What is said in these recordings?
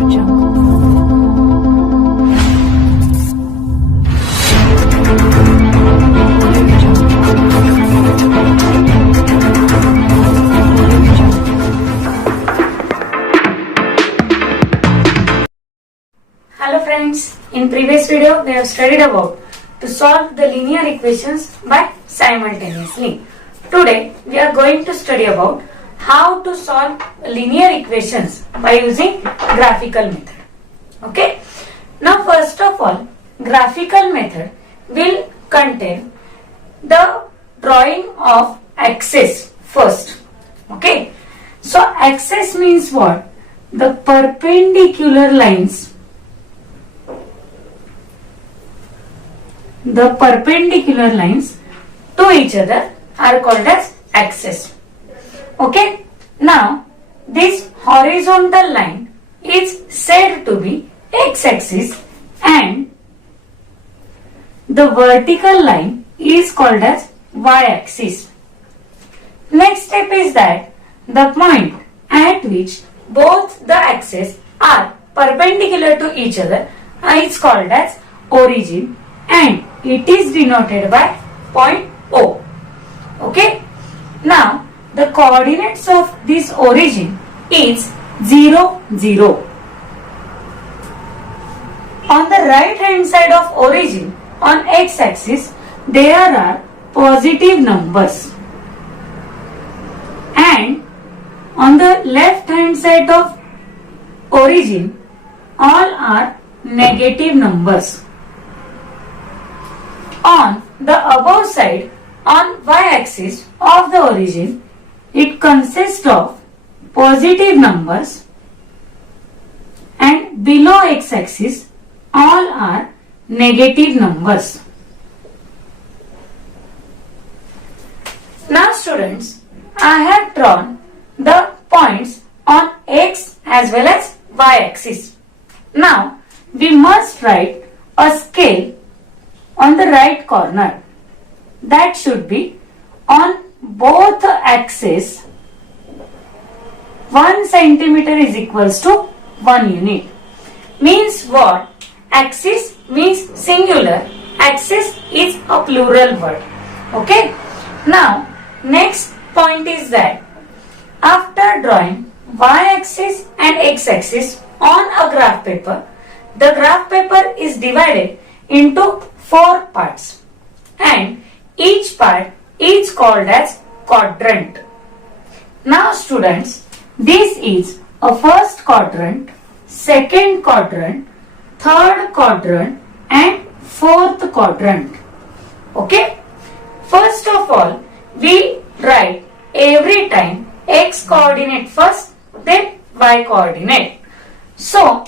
Hello friends, in previous video we have studied about to solve the linear equations by simultaneously. Today we are going to study about how to solve linear equations by using graphical method. Okay. Now first of all, graphical method will contain the drawing of axis first. Okay. So axis means what? The perpendicular lines. The perpendicular lines to each other are called as axis. Okay. Now this horizontal line is said to be x-axis and the vertical line is called as y-axis. Next step is that the point at which both the axes are perpendicular to each other is called as origin and it is denoted by point O. Okay. Now the coordinates of this origin is 0, 0. On the right hand side of origin on x-axis there are positive numbers and on the left hand side of origin all are negative numbers. On the above side on y-axis of the origin it consists of positive numbers and below x-axis all are negative numbers. Now students, I have drawn the points on x as well as y-axis. Now we must write a scale on the right corner that should be on both axes 1 centimeter is equals to 1 unit. Means what? Axis means singular, axis is a plural word. Okay. Now next point is that after drawing y-axis and x-axis on a graph paper, the graph paper is divided into 4 parts and each part is called as quadrant. Now students, this is a first quadrant, second quadrant, third quadrant and fourth quadrant. Okay. First of all, we write every time x coordinate first, then y coordinate. So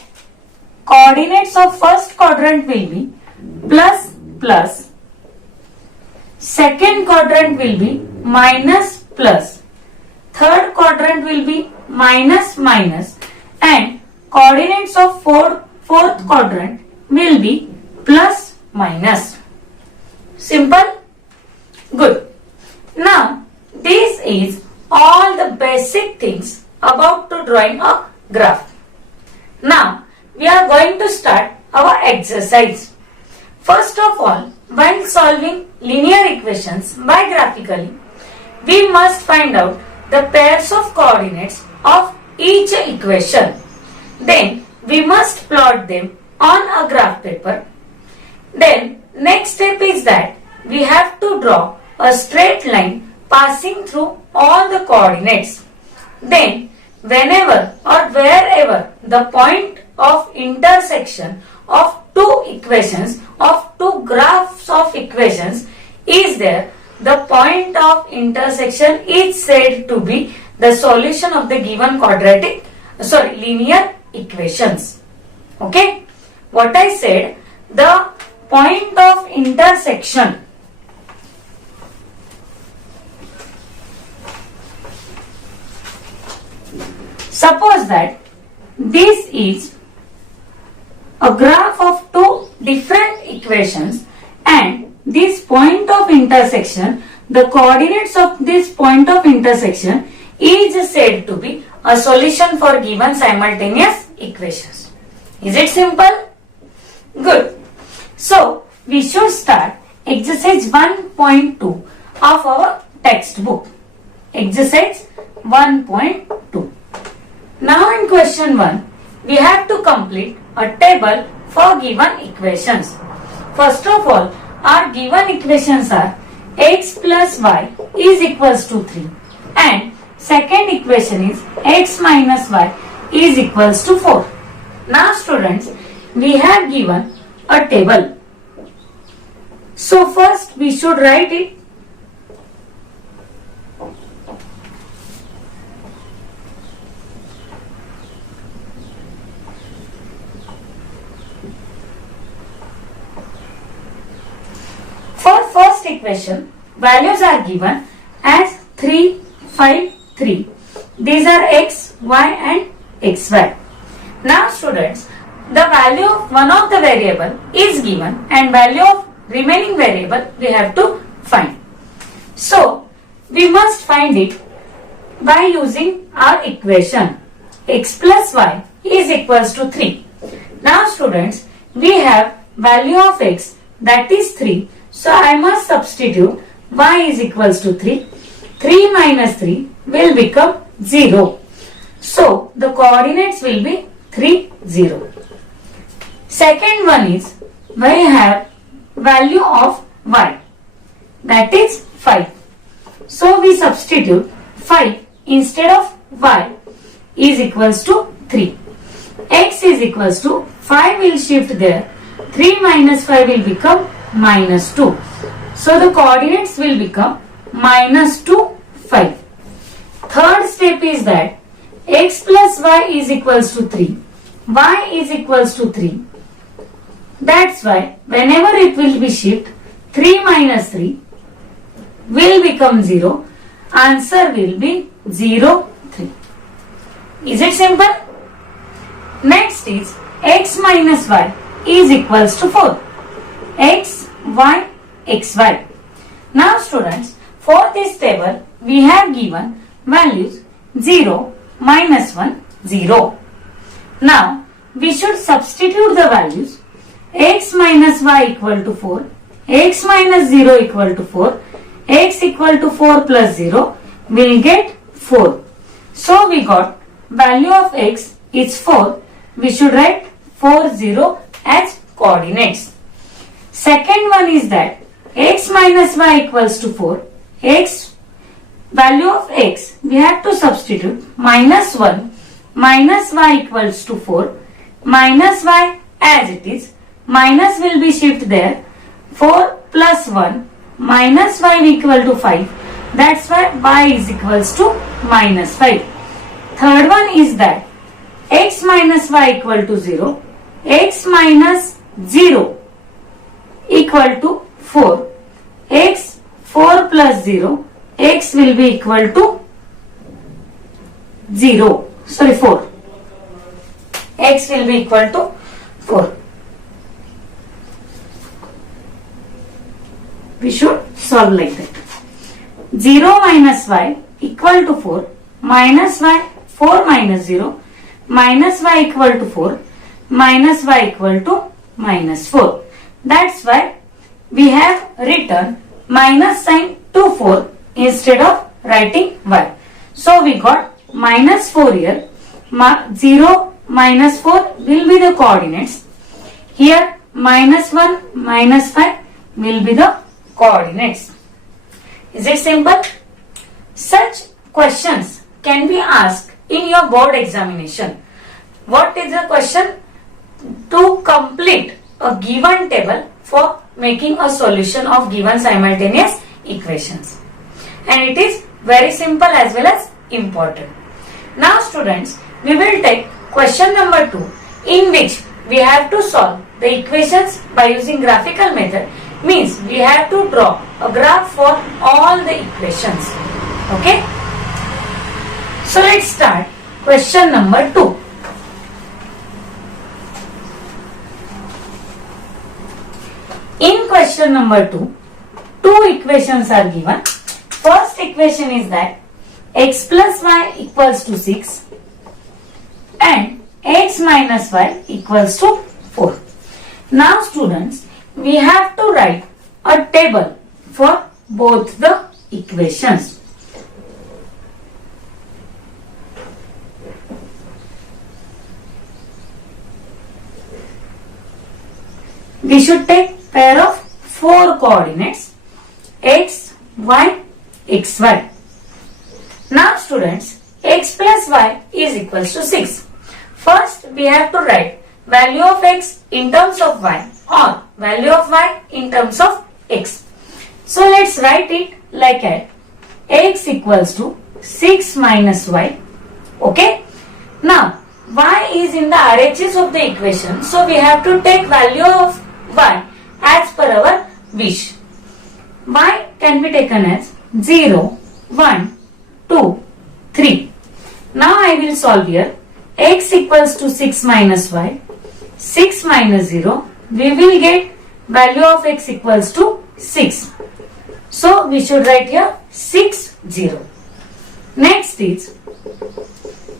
coordinates of first quadrant will be plus plus, second quadrant will be minus plus, third quadrant will be minus minus and coordinates of fourth quadrant will be plus minus. Simple? Good. Now this is all the basic things about to drawing a graph. Now we are going to start our exercise. First of all, while solving linear equations by graphically, we must find out the pairs of coordinates of each equation. Then we must plot them on a graph paper. Then next step is that we have to draw a straight line passing through all the coordinates. Then whenever or wherever the point of intersection of two equations, of two graphs of equations is there, the point of intersection is said to be the solution of the given linear equations. Okay. What I said, the point of intersection suppose that this is a graph of two different equations and this point of intersection, the coordinates of this point of intersection is said to be a solution for given simultaneous equations. Is it simple? Good. So, we should start exercise 1.2 of our textbook. Exercise 1.2. Now in question 1, we have to complete a table for given equations. First of all, our given equations are x plus y is equals to 3 and second equation is x minus y is equals to 4. Now students, we have given a table. So first we should write it. For first equation, values are given as 3, 5, 3. These are x, y and xy. Now students, the value of one of the variable is given and value of remaining variable we have to find. So, we must find it by using our equation. X plus y is equals to 3. Now students, we have value of x, that is 3. So, I must substitute y is equals to 3. 3 minus 3 will become 0. So, the coordinates will be 3, 0. Second one is, we have value of y, that is 5. So, we substitute 5 instead of y is equals to 3. X is equals to 5 will shift there. 3 minus 5 will become minus 2. So, the coordinates will become minus 2, 5. Third step is that x plus y is equals to 3. Y is equals to 3. That's why whenever it will be shift, 3 minus 3 will become 0. Answer will be 0, 3. Is it simple? Next is x minus y is equals to 4. X, y, xy. Now students, for this table we have given values 0, minus 1, 0. Now we should substitute the values. X minus y equal to 4, x minus 0 equal to 4, x equal to 4 plus 0 will get 4. So we got value of x is 4. We should write 4, 0 as coordinates. Second one is that x minus y equals to 4. X, value of x, we have to substitute minus 1 minus y equals to 4 minus y as it is. Minus will be shift there. 4 plus 1 minus y equal to 5. That's why y is equals to minus 5. Third one is that x minus y equal to 0. X minus 0 equal to 4. X 4 plus 0. X will be equal to 0. Sorry, 4. X will be equal to 4. We should solve like that. 0 minus y equal to 4 minus y 4 minus 0 minus y equal to 4 minus y equal to minus 4. That's why we have written minus sign to 4 instead of writing y. So we got minus 4 here. 0 minus 4 will be the coordinates. Here minus 1 minus 5 will be the coordinates. Is it simple? Such questions can be asked in your board examination. What is the question? To complete a given table for making a solution of given simultaneous equations. And it is very simple as well as important. Now students, we will take question number 2 in which we have to solve the equations by using graphical method. Means we have to draw a graph for all the equations. Okay. So let's start question number 2. In question number 2, two equations are given. First equation is that x plus y equals to 6 and x minus y equals to 4. Now students, we have to write a table for both the equations. We should take pair of 4 coordinates x, y, xy. Now students, x plus y is equals to 6. First we have to write value of x in terms of y or value of y in terms of x. So let's write it like that. X equals to 6 minus y. Okay. Now y is in the RHS of the equation. So we have to take value of y as per our wish. Y can be taken as 0, 1, 2, 3. Now I will solve here. X equals to 6 minus y. 6 minus 0. We will get value of x equals to 6. So we should write here 6, 0. Next is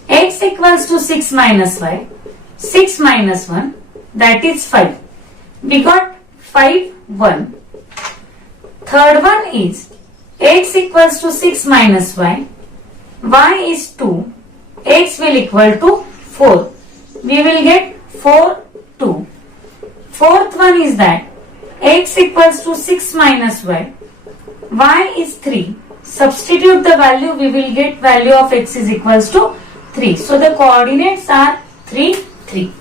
x equals to 6 minus y. 6 minus 1, that is 5. We got 5, 1. Third one is x equals to 6 minus y. Y is 2. X will equal to 4. We will get 4, 2. Fourth one is that x equals to 6 minus y. Y is 3. Substitute the value, we will get value of x is equals to 3. So the coordinates are 3, 3.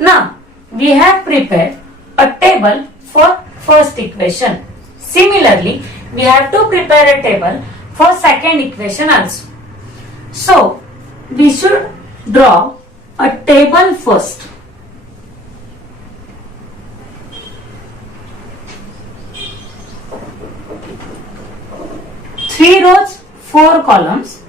Now we have prepared a table for first equation. Similarly, we have to prepare a table for second equation also. So we should draw a table first. Three rows, 4 columns,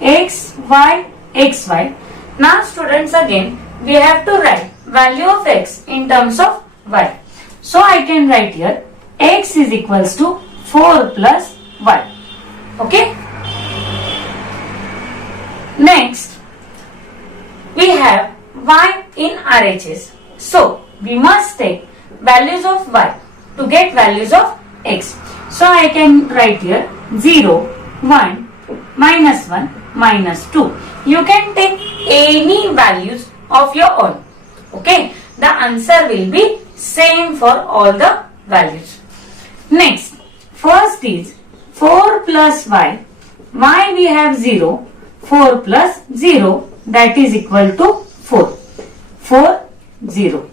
x, y, x, y. Now students, again we have to write value of x in terms of y. So I can write here x is equals to 4 plus y. Okay. Next, we have y in RHS. So we must take values of y to get values of x. So I can write here 0, 1, minus 1, minus 2. You can take any values of your own. Okay. The answer will be same for all the values. Next, first is 4 plus y. Y we have 0. 4 plus 0, that is equal to 4. 4, 0.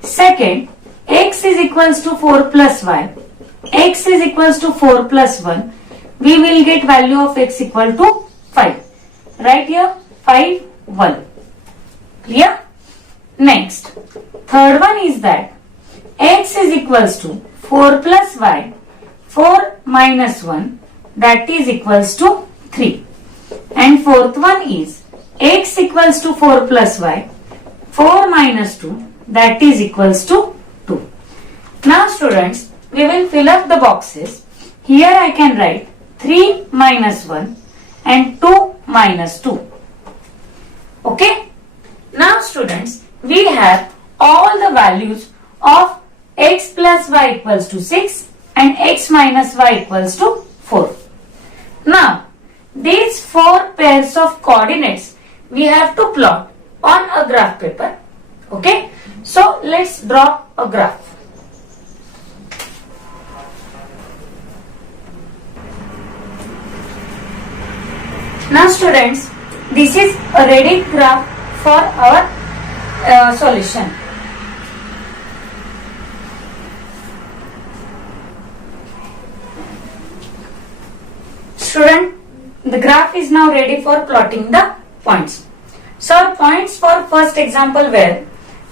Second, x is equals to 4 plus y. X is equals to 4 plus 1. We will get value of x equal to 5. Right here 5, 1. Clear? Next, third one is that x is equals to 4 plus y. 4 minus 1, that is equals to 3. And fourth one is x equals to 4 plus y. 4 minus 2, that is equals to 2. Now students, we will fill up the boxes. Here I can write 3 minus 1 and 2 minus 2. Okay. Now students, we have all the values of x plus y equals to 6 and x minus y equals to 4. Now, these 4 pairs of coordinates we have to plot on a graph paper. Okay. So let's draw a graph. Now students, this is a ready graph for our solution. Student, the graph is now ready for plotting the points. So our points for first example were,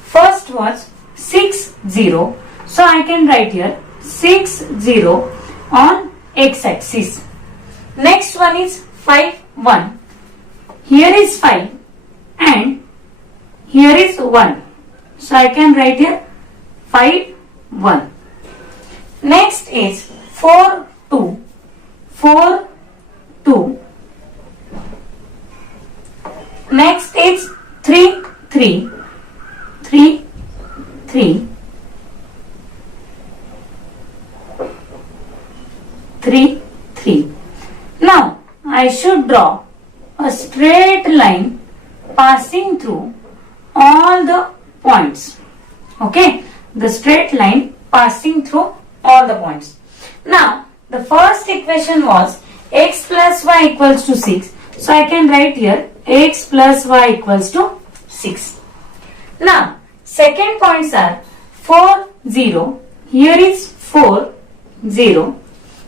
first was 6, 0. So I can write here 6, 0 on x-axis. Next one is 5, 1. Here is 5 and here is 1. So I can write here 5, 1. Next is 4, 2. 4, 2. Next is 3, 3, 3, 3, 3, 3. Now I should draw a straight line passing through all the points. Okay, the straight line passing through all the points. Now the first equation was x plus y equals to 6. So I can write here x plus y equals to 6. Now second points are 4, 0. Here is 4, 0.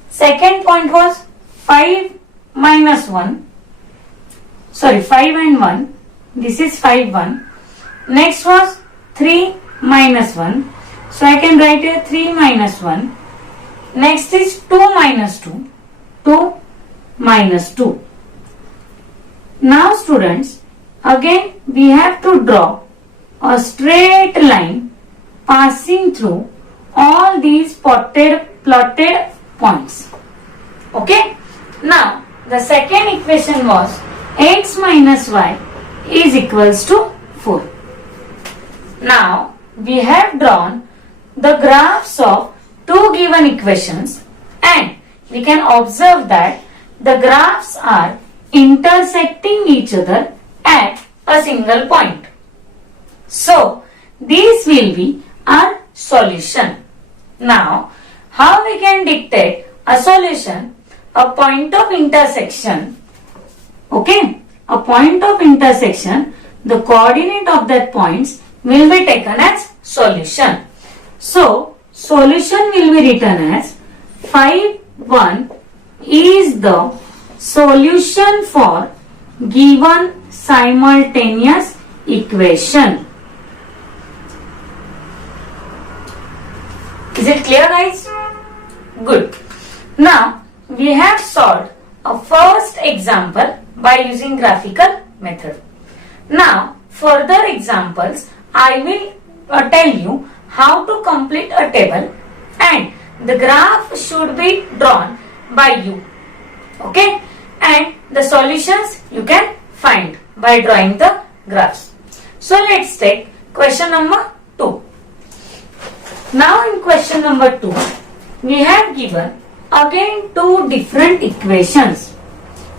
Second point was 5 minus 1. Sorry, 5 and 1. This is 5, 1. Next was 3 minus 1. So I can write here 3 minus 1. Next is 2 minus 2. 2 minus 2. Now students, again we have to draw a straight line passing through all these plotted points. Okay. Now the second equation was x minus y is equals to 4. Now we have drawn the graphs of two given equations and we can observe that the graphs are intersecting each other at a single point. So these will be our solution. Now how we can dictate a solution? A point of intersection. Okay, a point of intersection, the coordinate of that points will be taken as solution. So solution will be written as 5, 1 is the solution for given simultaneous equation. Is it clear, guys? Good. Now we have solved a first example by using graphical method. Now further examples I will tell you how to complete a table and the graph should be drawn by you. Okay, and the solutions you can find by drawing the graphs. So let's take question number 2. Now in question number 2 we have given again two different equations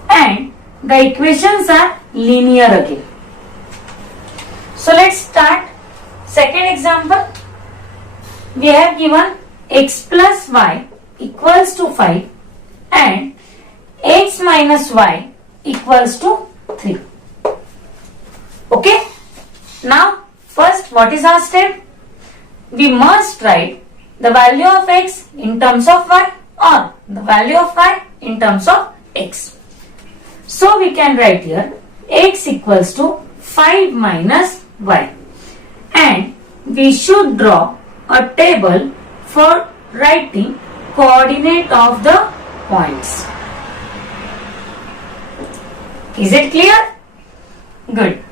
and the equations are linear again. So let's start second example. We have given x plus y equals to 5 and x minus y equals to 3. Okay. Now first what is our step? We must write the value of x in terms of y or the value of y in terms of x. So we can write here x equals to 5 minus y and we should draw a table for writing coordinate of the points. Is it clear? Good.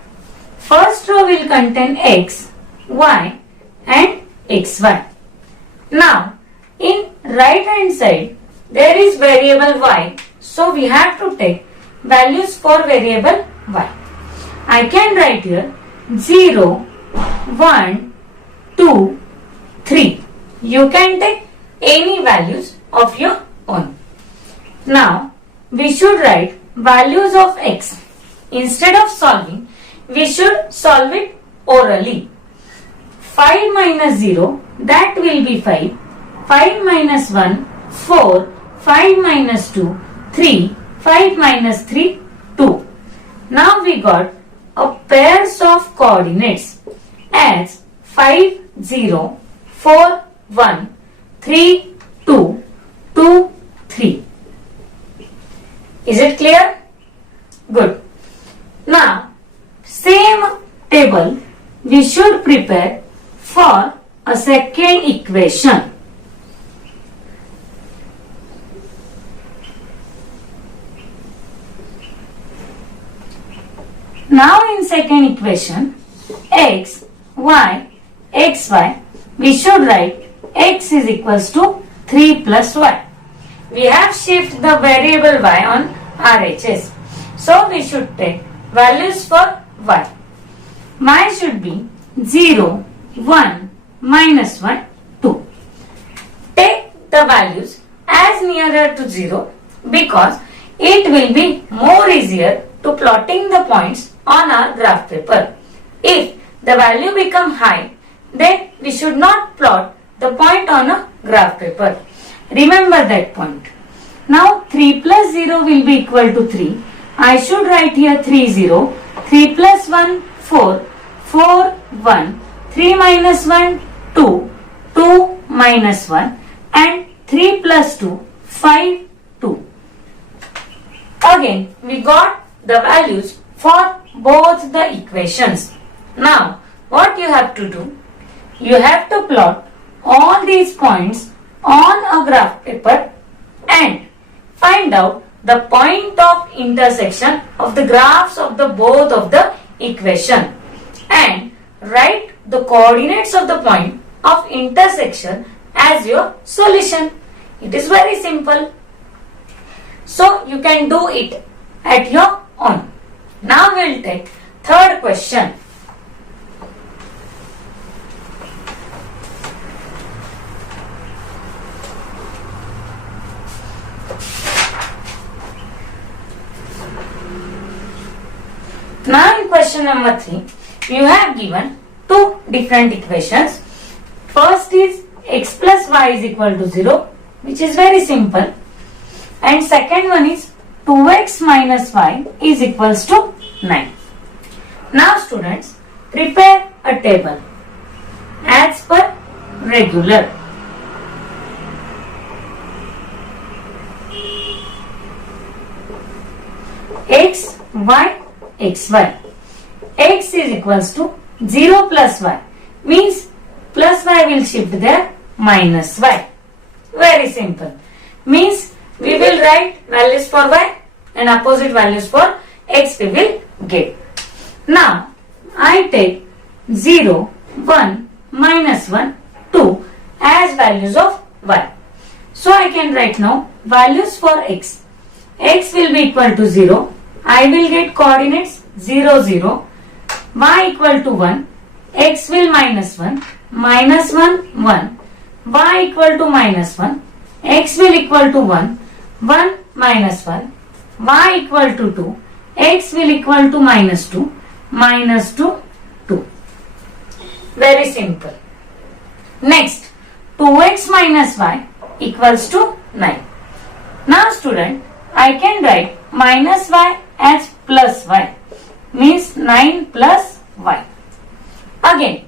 First row will contain x, y and xy. Now in right hand side there is variable y, so we have to take values for variable y. I can write here 0, 1, 2, 3. You can take any values of your own. Now we should write values of x. Instead of solving, we should solve it orally. 5 minus 0, that will be 5. 5 minus 1, 4. 5 minus 2, 3. 5 minus 3, 2. Now we got a pairs of coordinates as 5, 0, 4, 1, 3, 2, 2, 3. Is it clear? Good. Now same table we should prepare for a second equation. Now in second equation x, y, xy, we should write x is equals to 3 plus y. We have shifted the variable y on RHS. So we should take values for y. Y should should be 0, 1, minus 1, 2. Take the values as nearer to 0 because it will be more easier to plotting the points on our graph paper. If the value become high, then we should not plot the point on a graph paper. Remember that point. Now 3 plus 0 will be equal to 3. I should write here 3 0. 3 plus 1 4. 4 1. 3 minus 1 2. 2 minus 1. And 3 plus 2 5 2. Again we got the values for both the equations. Now what you have to do? You have to plot all these points on a graph paper and find out the point of intersection of the graphs of the both of the equation and write the coordinates of the point of intersection as your solution. It is very simple. So you can do it at your own. Now we will take third question. Now in question number 3, you have given two different equations. First is x plus y is equal to 0, which is very simple. And second one is 2x minus y is equals to 9. Now students, prepare a table as per regular. X, y, xy. X is equals to 0 plus y means plus y will shift there minus y. Very simple. Means we will write values for y and opposite values for x we will get. Now I take 0, 1, minus 1, 2 as values of y. So I can write now values for x. X will be equal to 0. I will get coordinates 0, 0. Y equal to 1. X will minus 1. Minus 1, 1. Y equal to minus 1. X will equal to 1. 1 minus 1. Y equal to 2. X will equal to minus 2. Minus 2, 2. Very simple. Next, 2x minus y equals to 9. Now student, I can write minus y as plus y. Means 9 plus y. Again,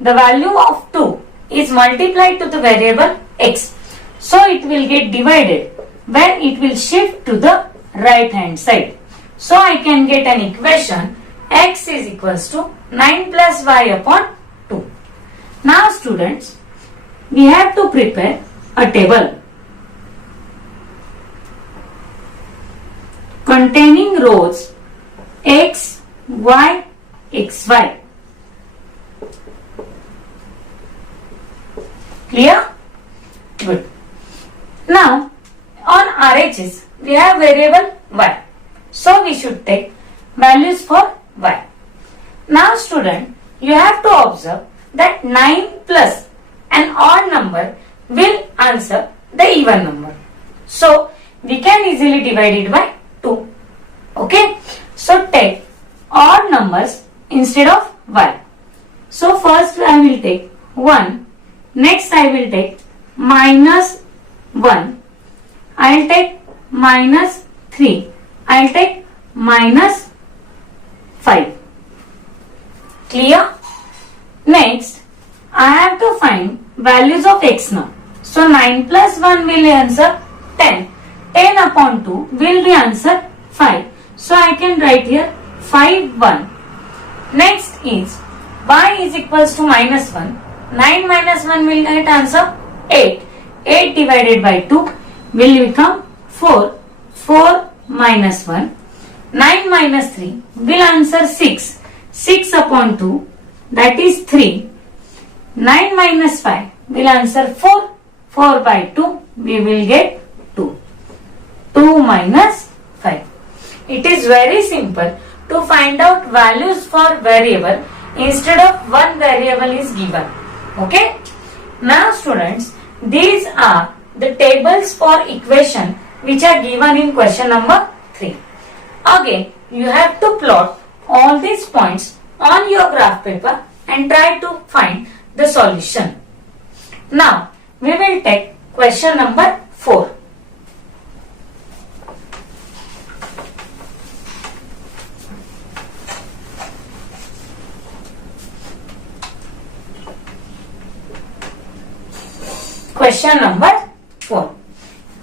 the value of 2 is multiplied to the variable x. So it will get divided when it will shift to the right hand side. So I can get an equation x is equals to 9 plus y upon 2. Now students, we have to prepare a table containing rows x, y, xy. Clear? Good. Now on RHS we have variable y. So we should take values for y. Now student, you have to observe that 9 plus an odd number will answer the even number. So we can easily divide it by 2. Okay. So take odd numbers instead of y. So first I will take 1. Next I will take minus 1. I will take minus 3. I will take minus 5. Clear? Next, I have to find values of x now. So 9 plus 1 will answer 10. 10 upon 2 will be answer 5. So I can write here 5, 1. Next is y is equals to minus 1. 9 minus 1 will get answer 8. 8 divided by 2 will become 4. 4 minus 1. 9 minus 3 will answer 6. 6 upon 2 that is 3. 9 minus 5 will answer 4. 4 by 2 we will get 2. 2 minus 5. It is very simple to find out values for variable instead of one variable is given. Okay. Now students, these are the tables for equation which are given in question number 3. Again, you have to plot all these points on your graph paper and try to find the solution. Now, we will take question number 4. Question number 4.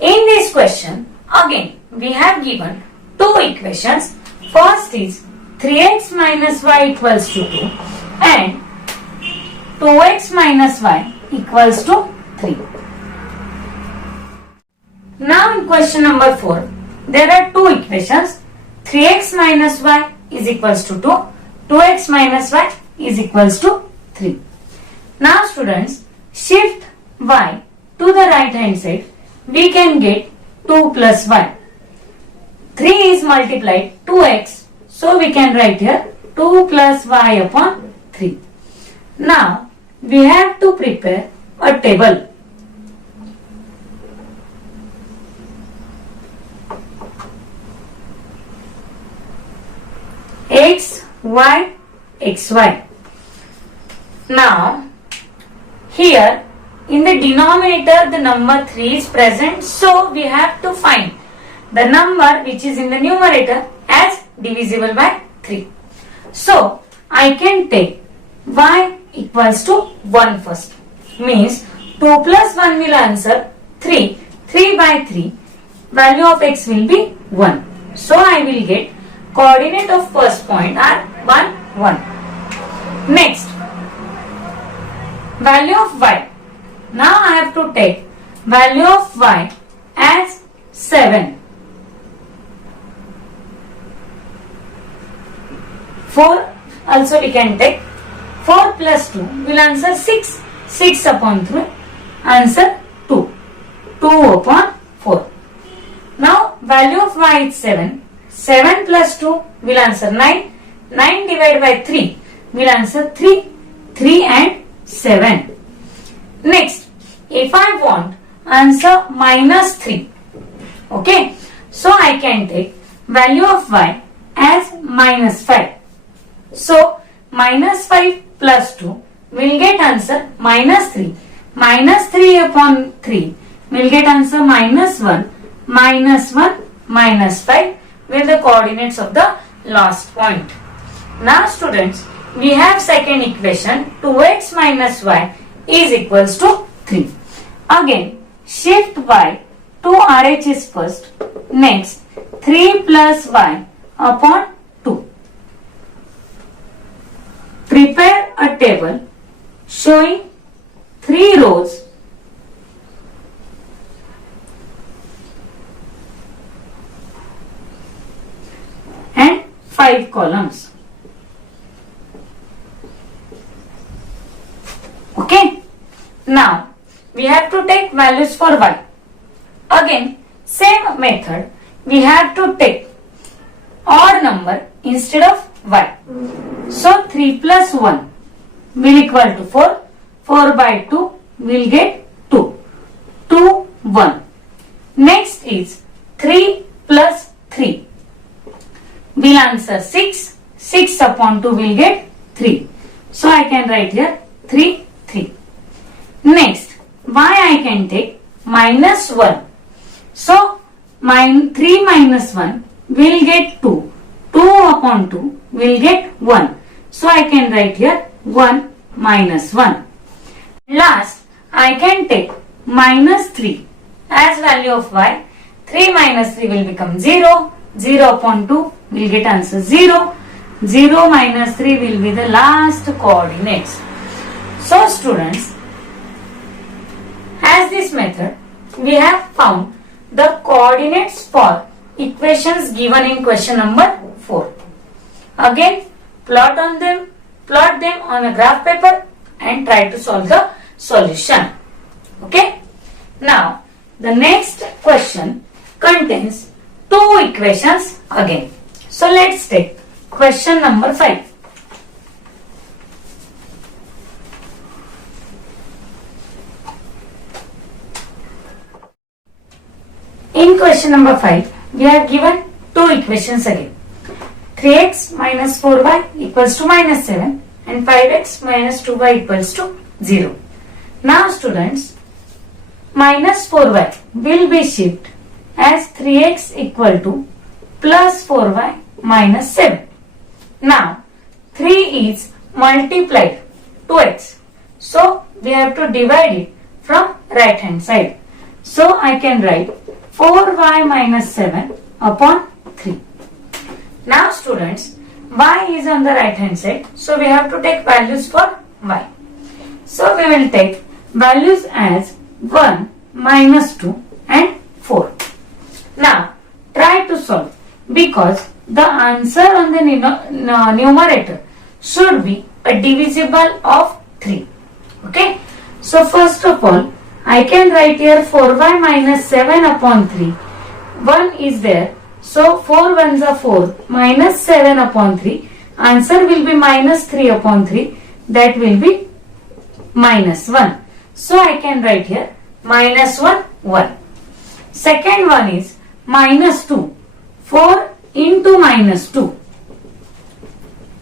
In this question, again, we have given two equations. First is 3x minus y equals to 2 and 2x minus y equals to 3. Now in question number 4, there are two equations. 3x minus y is equals to 2, 2x minus y is equals to 3. Now students, shift y to the right hand side, we can get 2 plus y. 3 is multiplied 2x, so we can write here 2 plus y upon 3. Now we have to prepare a table. X, y, xy. Now here in the denominator the number 3 is present, so we have to find the number which is in the numerator as divisible by 3. So I can take y equals to 1 first. Means 2 plus 1 will answer 3. 3 by 3. Value of x will be 1. So I will get coordinate of first point are 1, 1. Next, value of y. Now I have to take value of y as 7. 4 also we can take. 4 plus 2 will answer 6. 6 upon 3 answer 2. 2 upon 4. Now value of y is 7. 7 plus 2 will answer 9. 9 divided by 3 will answer 3. 3 and 7. Next, if I want answer minus 3. Okay. So I can take value of y as minus 5. So minus 5 plus 2 will get answer minus 3. Minus 3 upon 3 will get answer minus 1. Minus 1 minus 5 with the coordinates of the last point. Now students, we have second equation 2x minus y is equals to 3. Again, shift y to RHS first. Next, 3 plus y upon 2. Prepare a table showing 3 rows and 5 columns. Okay. Now we have to take values for y. Again, same method. We have to take odd number instead of y. So 3 plus 1 will equal to 4. 4 by 2 will get 2. 2, 1. Next is 3 plus 3 will answer 6. 6 upon 2 will get 3. So I can write here 3, 3. Next, y I can take minus 1. So 3 minus 1 will get 2. 2 upon 2 will get 1. So I can write here 1 minus 1. Last, I can take minus 3 as value of y. 3 minus 3 will become 0. 0 upon 2 will get answer 0. 0 minus 3 will be the last coordinates. So students, as this method, we have found the coordinates for equations given in question number 4. Again, plot them on a graph paper and try to solve the solution. Okay. Now, the next question contains 2 equations again. So let's take question number 5. In question number 5, we have given two equations again. 3x minus 4y equals to minus 7 and 5x minus 2y equals to 0. Now students, minus 4y will be shifted as 3x equal to plus 4y minus 7. Now 3 is multiplied 2x. So we have to divide it from right hand side. So I can write 4y minus 7 upon 3. Now students, y is on the right hand side. So we have to take values for y. So we will take values as 1, minus 2 and 4. Now try to solve because the answer on the numerator should be a divisible of 3. Okay. So first of all, I can write here 4y minus 7 upon 3. 1 is there. So 4 ones are 4 minus 7 upon 3. Answer will be minus 3 upon 3. That will be minus 1. So I can write here minus 1, 1. Second one is minus 2. 4 into minus 2.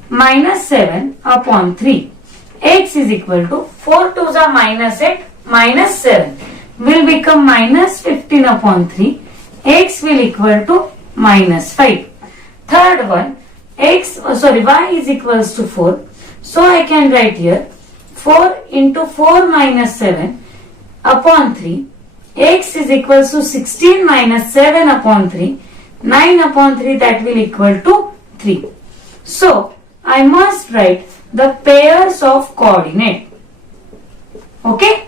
Minus 7 upon 3. X is equal to 4 2s are minus 8. Minus 7 will become minus 15 upon 3. X will equal to minus 5. Third one, y is equals to 4. So I can write here 4 into 4 minus 7 upon 3. X is equals to 16 minus 7 upon 3. 9 upon 3, that will equal to 3. So I must write the pairs of coordinate. Okay.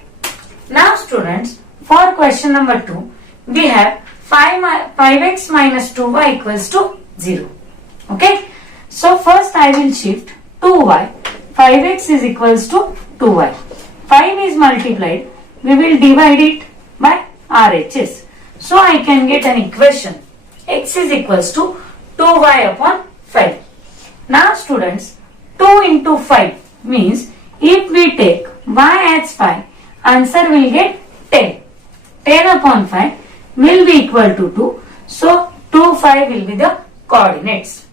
Now students, for question number 2, we have 5x minus 2y equals to 0. Okay. So first I will shift 2y. 5x is equals to 2y. 5 is multiplied. We will divide it by RHS. So I can get an equation. X is equals to 2y upon 5. Now students, 2 into 5 means if we take y as 5, answer will get 10. 10 upon 5 will be equal to 2. So 2, 5 will be the coordinates.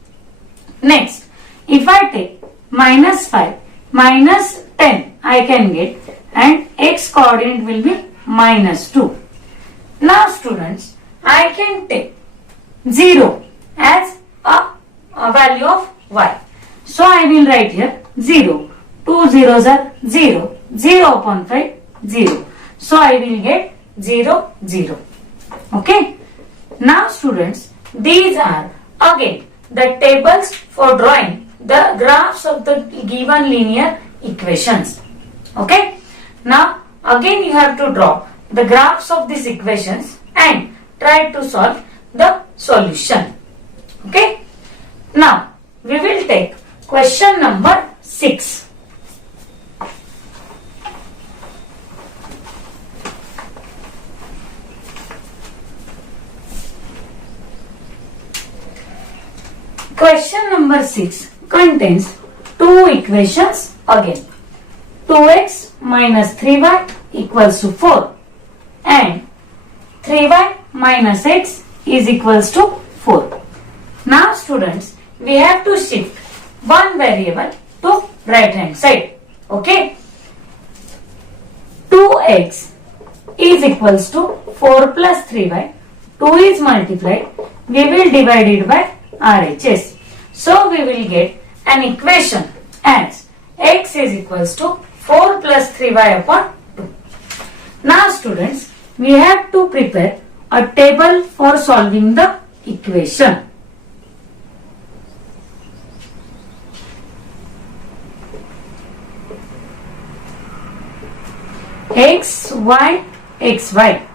Next, if I take minus 5 minus 10, I can get, and x coordinate will be minus 2. Now students, I can take 0 as a value of y. So I will write here 0. 2 zeros are 0. 0 upon 5, 0. So I will get 0, 0. Okay. Now students, these are again the tables for drawing the graphs of the given linear equations. Okay. Now again you have to draw the graphs of these equations and try to solve the solution. Okay. Now we will take question number 6. Question number 6 contains two equations again. 2x minus 3y equals to 4 and 3y minus x is equals to 4. Now students, we have to shift one variable to right hand side. Okay. 2x is equals to 4 plus 3y. 2 is multiplied. We will divide it by RHS. So we will get an equation as x is equals to 4 plus 3y upon 2. Now students, we have to prepare a table for solving the equation. X, y, x, y.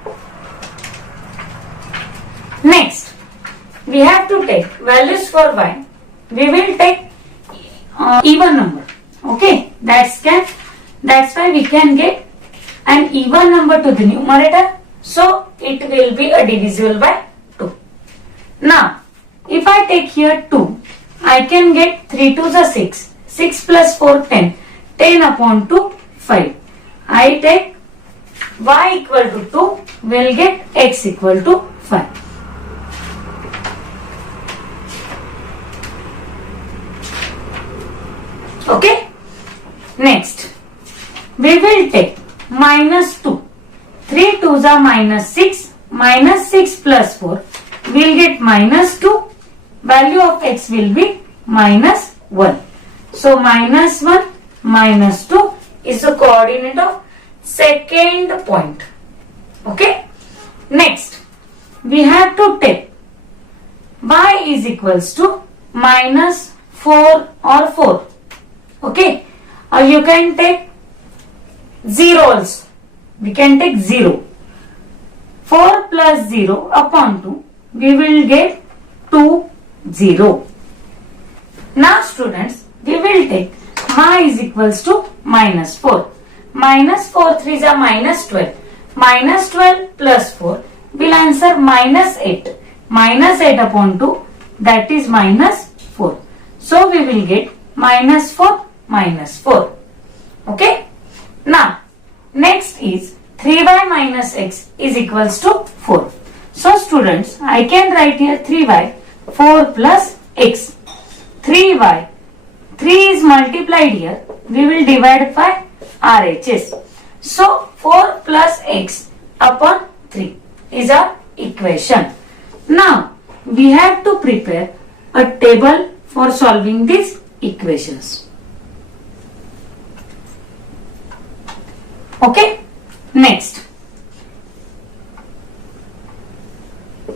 Next, we have to take values for y. We will take even number. Okay, that's why we can get an even number to the numerator. So it will be a divisible by 2. Now, if I take here 2, I can get 3 2s are 6. 6 plus 4, 10. 10 upon 2, 5. I take y equal to 2, will get x equal to 5. Okay. Next, we will take minus 2. 3 2s are minus 6. Minus 6 plus 4. We will get minus 2. Value of x will be minus 1. So, minus 1, minus 2 is the coordinate of second point. Okay. Next, we have to take y is equals to minus 4 or 4. Okay. Or you can take 0 also. We can take 0. 4 plus 0 upon 2. We will get 2, 0. Now students, we will take y is equals to minus 4. Minus 4 3s are minus 12. Minus 12 plus 4 will answer minus 8. Minus 8 upon 2, that is minus 4. So we will get minus 4, minus 4. Okay. Now, next is 3y minus x is equals to 4. So students, I can write here 3y, 4 plus x. 3y, 3 is multiplied here. We will divide by RHS. So 4 plus x upon 3 is our equation. Now, we have to prepare a table for solving these equations. Okay. Next,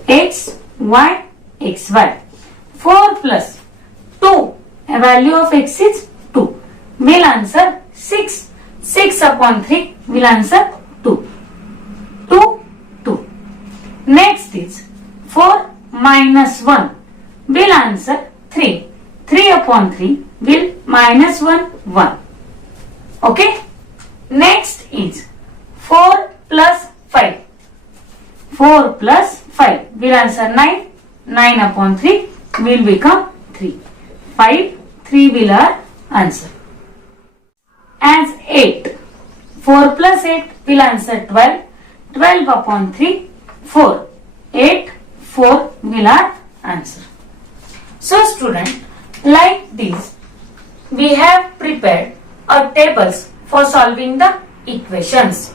x, y, x, y. 4 plus 2, a value of x is 2. Will answer 6. 6 upon 3 will answer 2. 2, 2. Next is 4 minus 1 will answer 3. 3 upon 3 will minus 1, 1. Okay. Next is 4 plus 5. 4 plus 5 will answer 9. 9 upon 3 will become 3. 5, 3 will our answer. As 8. 4 plus 8 will answer 12. 12 upon 3, 4. 8, 4 will our answer. So student, like this, we have prepared our tables for solving the equations.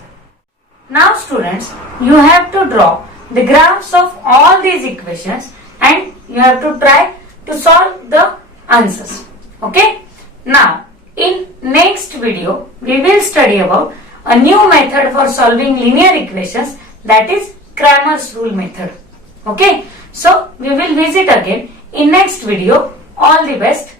Now students, you have to draw the graphs of all these equations and you have to try to solve the answers. Okay. Now, in next video, we will study about a new method for solving linear equations, that is Cramer's rule method. Okay. So, we will visit again in next video. All the best.